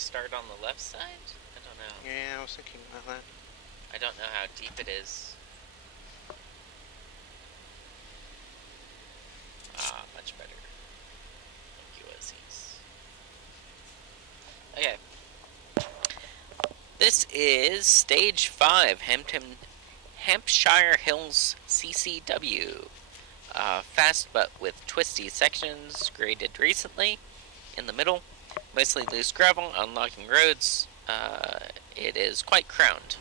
start on the left side? I don't know. Yeah, I was thinking about that. I don't know how deep it is. Ah, much better. USUs. Okay. This is Stage 5, Hampshire Hills CCW. Fast but with twisty sections, graded recently. In the middle, mostly loose gravel, unlocking roads. It is quite crowned.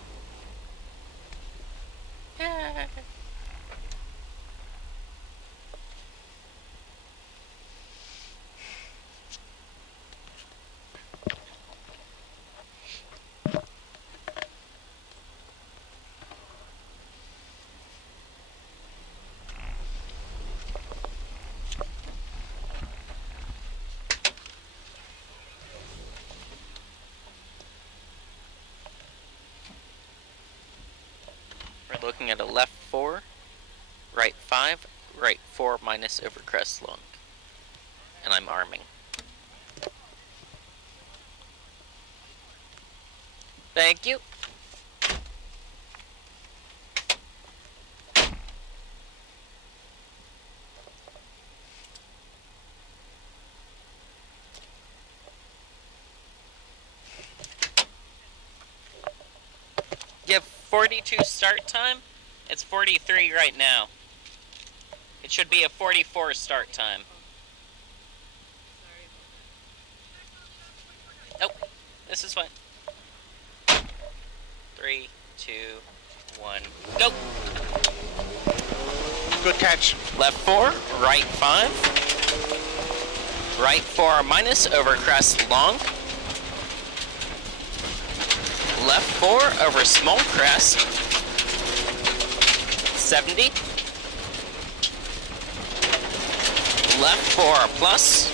Yeah. We're looking at a left 4, right 5, right 4 minus over crest long. And I'm arming. Thank you. You have 42 start time? It's 43 right now. It should be a 44 start time. Nope, this is fine. 3, 2, 1, go! Good catch. Left 4, right 5. Right 4 minus over crest long. Left 4 over small crest. 70. Left 4 plus.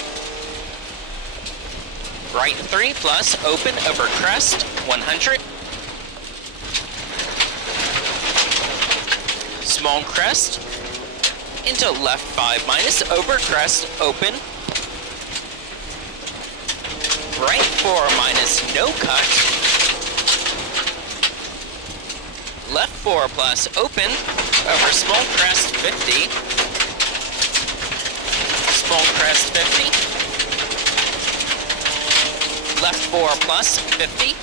Right 3 plus, open over crest, 100. Small crest. Into left 5 minus, over crest, open. Right 4 minus, no cut. Left 4 plus, open, over small crest, 50. Small crest, 50. Left 4 plus, 50.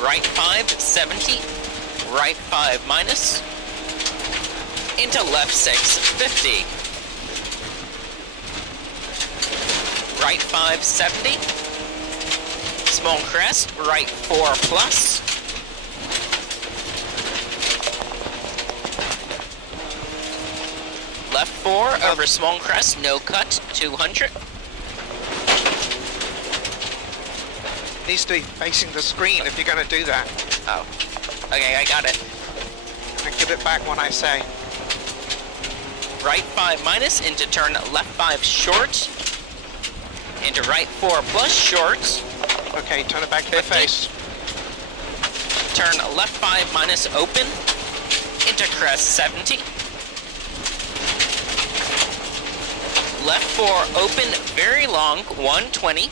Right 5, 70. Right 5 minus. Into left 6, 50. Right 5, 70. Small crest, right 4 plus. Left 4 over small crest, no cut, 200. Needs to be facing the screen if you're going to do that. Oh. Okay, I got it. And give it back when I say. Right 5 minus into turn left 5 short. Into right 4 plus short. Okay, turn it back to the face. Turn left 5 minus open. Into crest 70. Left 4 open very long 120.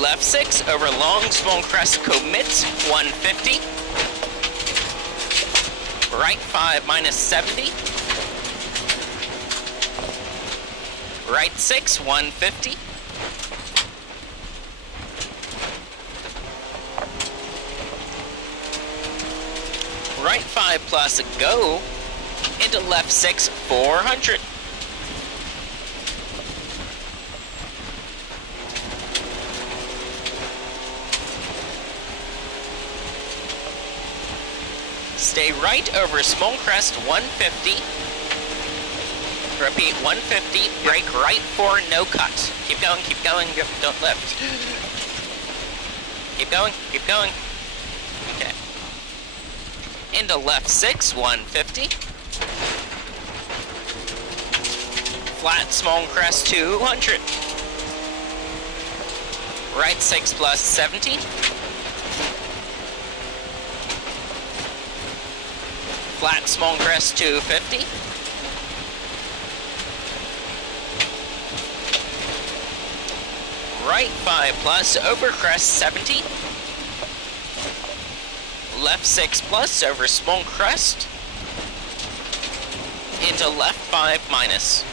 Left 6 over long small crest commits 150. Right 5 minus 70. Right 6 150. Right 5 plus go. Into left 6 400. Stay right over small crest 150. Repeat 150, brake right 4, no cut. Keep going, don't lift. Keep going. Okay. Into left 6, 150. Flat small crest 200. Right 6 plus 70. Flat small crest 250. Right 5 plus over crest 70. Left 6 plus over small crest. Into left 5 minus.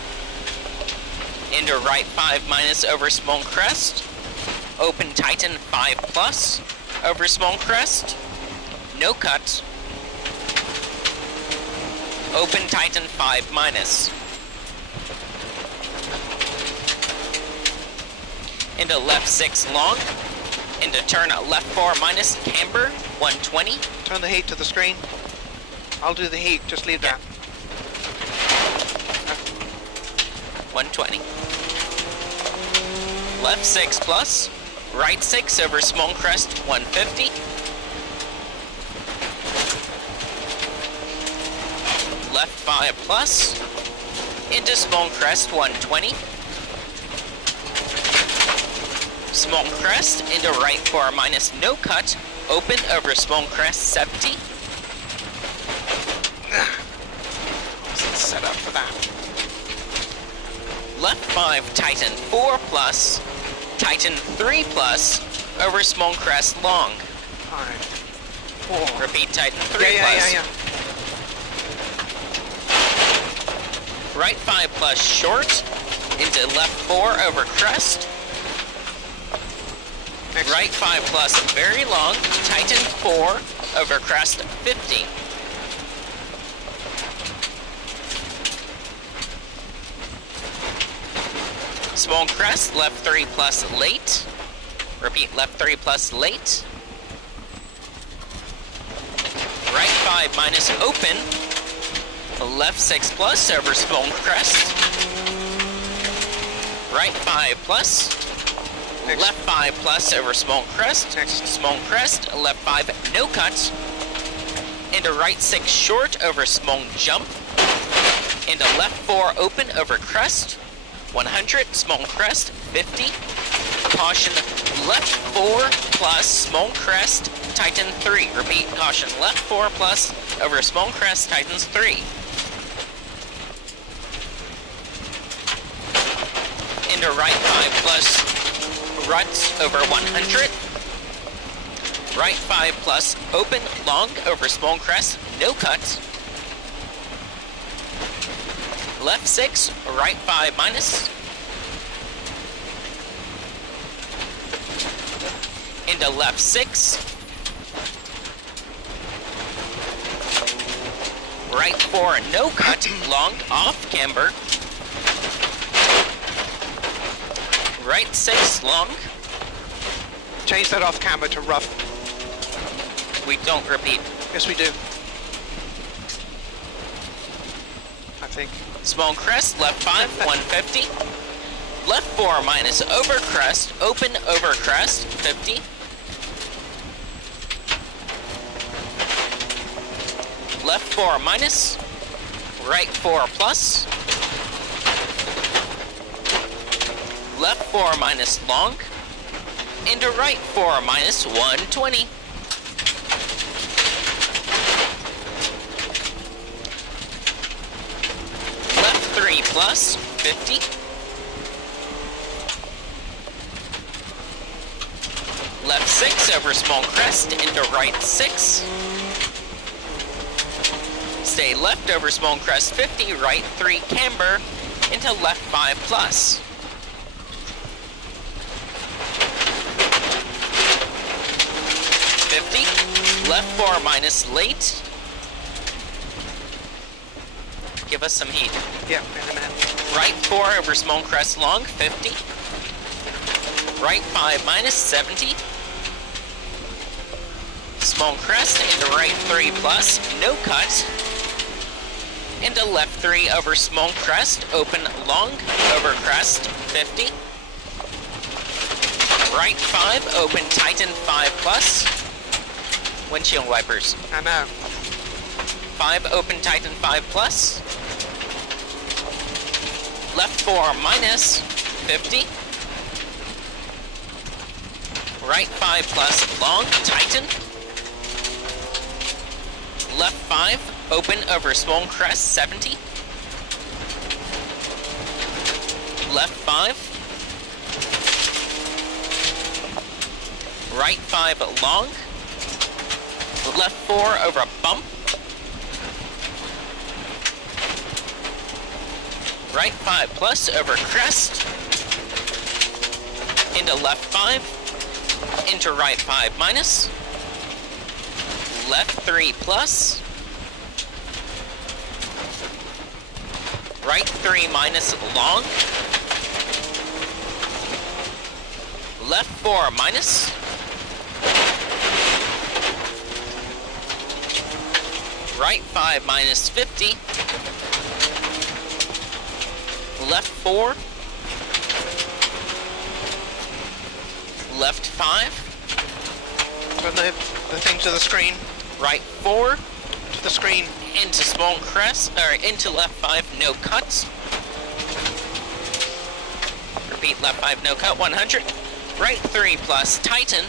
Into right 5 minus over small crest. Open tighten 5 plus over small crest. No cut. Open tighten 5 minus. Into left 6 long. Into turn left 4 minus camber 120. Turn the heat to the screen. I'll do the heat, just leave that. 120. Left 6 plus. Right 6 over small crest 150. Left 5 plus. Into small crest 120. Small crest into right 4 minus no cut. Open over small crest 70. Wasn't set up for that. Left 5 tighten 4 plus. Tighten 3 plus over small crest long. 5, 4. Repeat tighten 3 Yeah, plus. yeah. Right 5 plus short. Into left 4 over crest. Next. Right 5 plus very long. Tighten 4 over crest 50. Small crest, left 3 plus late. Repeat, left 3 plus late. Right 5 minus open. Left 6 plus over small crest. Right 5 plus. Next. Left 5 plus over small crest. Next. Small crest, left 5 no cut. Into right 6 short over small jump. Into left 4 open over crest. 100, small crest, 50. Caution, left 4 plus small crest, tighten 3. Repeat, caution, left 4 plus over small crest, tightens 3. Into right 5 plus ruts over 100. Right 5 plus open long over small crest, no cut. Left 6, right 5 minus. Into left 6. Right 4, no cut, long, off camber. Right 6, long. Change that off camber to rough. We don't repeat. Yes, we do. I think. Small crest, left 5, 150. Left 4 minus over crest, open over crest, 50. Left 4 minus, right 4 plus. Left 4 minus long, into right 4 minus 120. Left 3 plus, 50. Left 6 over small crest into right 6. Stay left over small crest 50, right 3 camber into left 5 plus. Left 4 minus late. Give us some heat. Yeah, in a minute. Right 4 over small crest long, 50. Right 5 minus 70. Small crest into right 3 plus, no cut. Into left 3 over small crest, open long, over crest, 50. Right 5, open tighten 5 plus. Windshield wipers. I know. 5 open tighten 5 plus. Left 4 minus 50. Right 5 plus long tighten. Left 5 open over small crest 70. Left 5. Right 5 long. Left 4 over a bump. Right 5 plus over crest. Into left 5. Into right 5 minus. Left 3 plus. Right 3 minus long. Left 4 minus. Right 5 minus 50. Left 4. Left 5. Turn the thing to the screen. Right 4. To the screen. Into small crest, or into left 5, no cuts. Repeat, left 5, no cut, 100. Right 3 plus tighten.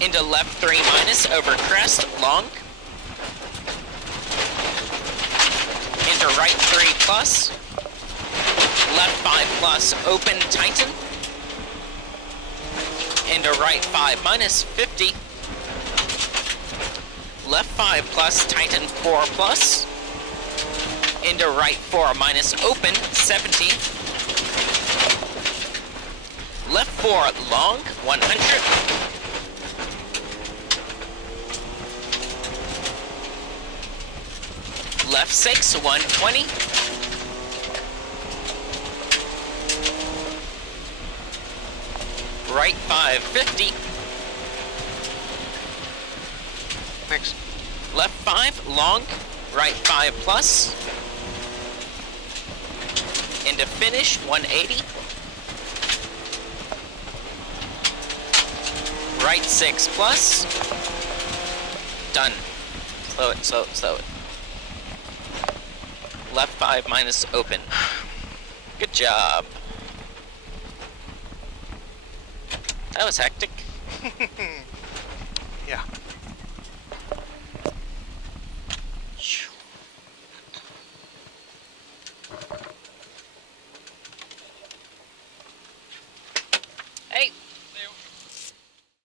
Into left 3 minus, over crest, long. Into right 3 plus. Left 5 plus, open, tighten. Into right 5 minus, 50. Left 5 plus, tighten 4 plus. Into right 4 minus, open, 70. Left 4 long, 100. Left 6, 120. Right 5, 50. Next. Left 5, long, right 5 plus. Into finish, 180. Right 6 plus. Done. Slow it, slow it, slow it. Left 5 minus open. Good job. That was hectic.